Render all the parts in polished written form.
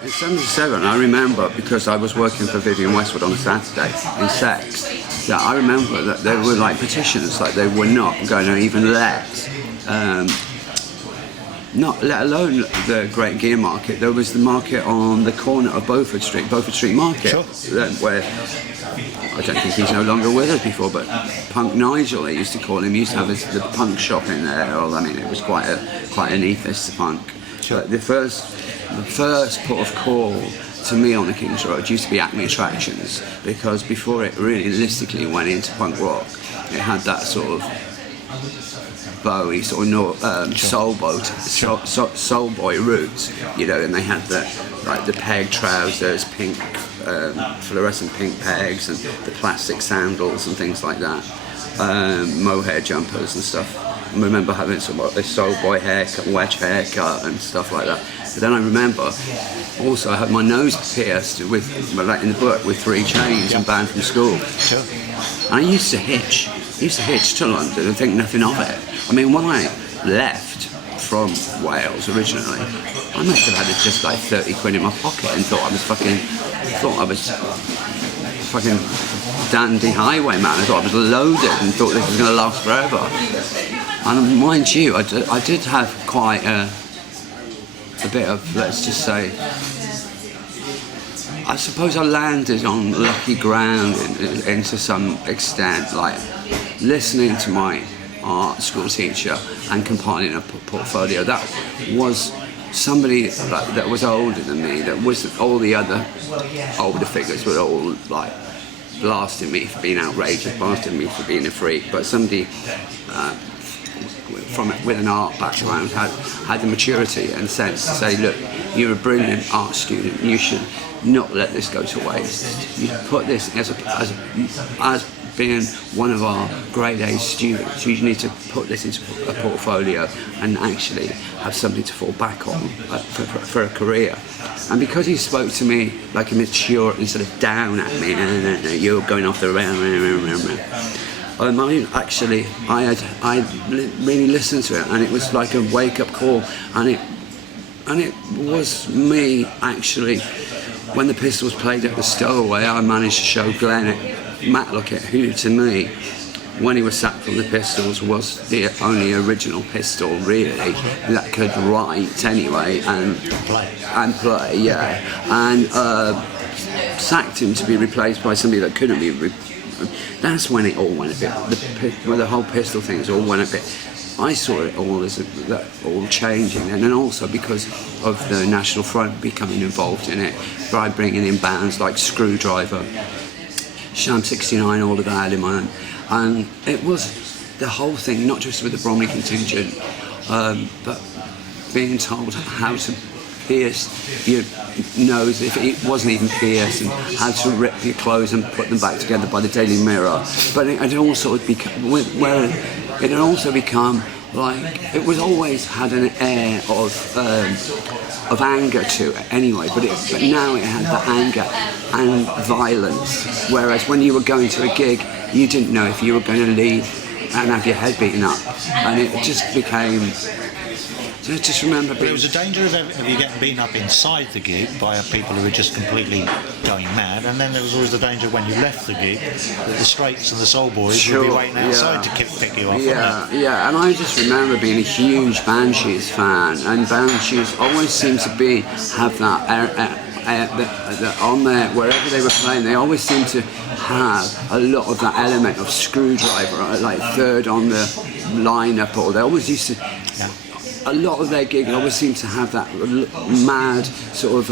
In '77, I remember, because I was working for Vivienne Westwood on a Saturday in Sex, that I remember that there were like petitions, like they were not going to even not let alone the Great Gear Market. There was the market on the corner of Beaufort Street Market, Sure. Where I don't think he's no longer with us before, but Punk Nigel, they used to call him, used to have the punk shop in there. Or, I mean, it was quite an ethos to punk. Sure. But the first port of call to me on the King's Road used to be Acme Attractions, because before it realistically went into punk rock, it had that sort of Bowie sort of soul boy roots, you know, and they had the peg trousers, pink fluorescent pink pegs, and the plastic sandals and things like that, mohair jumpers and stuff. I remember having a soul boy haircut, wedge haircut and stuff like that. But then I remember also I had my nose pierced like in the book, with 3 chains and banned from school. Sure. And I used to hitch to London and think nothing of it. I mean, when I left from Wales originally, I must have had just like 30 quid in my pocket and thought I was fucking dandy highwayman. I thought I was loaded and thought this was going to last forever. And mind you, I did have quite a bit of, let's just say, I suppose I landed on lucky ground into some extent, like listening to my art school teacher and compiling a portfolio. That was somebody that was older than me, that was all the other older figures were all like blasting me for being outrageous, blasting me for being a freak, but somebody with an art background had the maturity and sense to say, look, you're a brilliant art student, you should not let this go to waste. You put this as being one of our grade A students, you need to put this into a portfolio and actually have something to fall back on for a career. And because he spoke to me like a mature and sort of down at me, no, you're going off the round. I really listened to it, and it was like a wake-up call, and it was me actually. When the Pistols played at the Stowaway, I managed to show Glenn Matlockett, who to me, when he was sacked from the Pistols, was the only original Pistol really that could write anyway and play, yeah, and sacked him to be replaced by somebody that couldn't be. That's when it all went a bit. The whole Pistol things all went a bit. I saw it all as all changing, and then also because of the National Front becoming involved in it by bringing in bands like Screwdriver, Sham 69, all of that element, and it was the whole thing, not just with the Bromley contingent, but being told how to pierce your nose if it wasn't even pierced, and how to rip your clothes and put them back together by the Daily Mirror. But it had also become like, it was always had an air of anger to it anyway, but now it had the anger and violence, whereas when you were going to a gig you didn't know if you were going to leave and have your head beaten up, and it just became. I just remember there was a danger of you getting beaten up inside the gig by people who were just completely going mad, and then there was always the danger when you left the gig that the Straights and the Soul Boys would be waiting outside to pick you up. Yeah, and I just remember being a huge Banshees fan, and Banshees always seemed to have that on there, wherever they were playing, they always seemed to have a lot of that element of Screwdriver, like third on the lineup, or they always used to. Yeah. A lot of their gigs always seem to have that mad sort of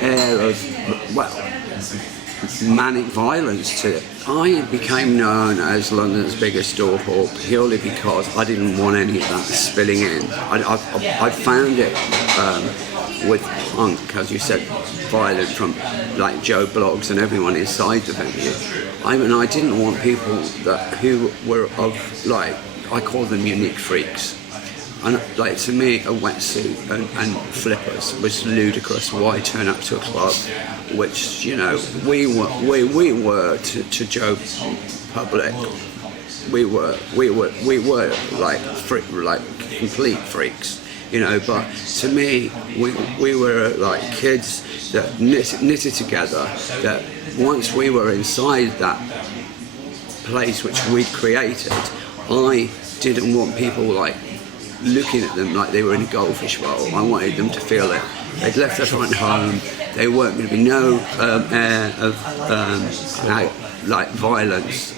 air of, well, manic violence to it. I became known as London's biggest door whore purely because I didn't want any of that spilling in. I found it with punk, as you said, violent, from like Joe Bloggs and everyone inside the venue. I didn't want people who were of, like, I call them unique freaks. And like, to me, a wetsuit and flippers was ludicrous. Why turn up to a club, which, you know, we were to Joe Public, we were like complete freaks. you know. But to me, we were like kids that knitted together. That once we were inside that place which we'd created, I didn't want people like looking at them like they were in a goldfish bowl. I wanted them to feel that they'd left their front home. There weren't going to be no air of like violence.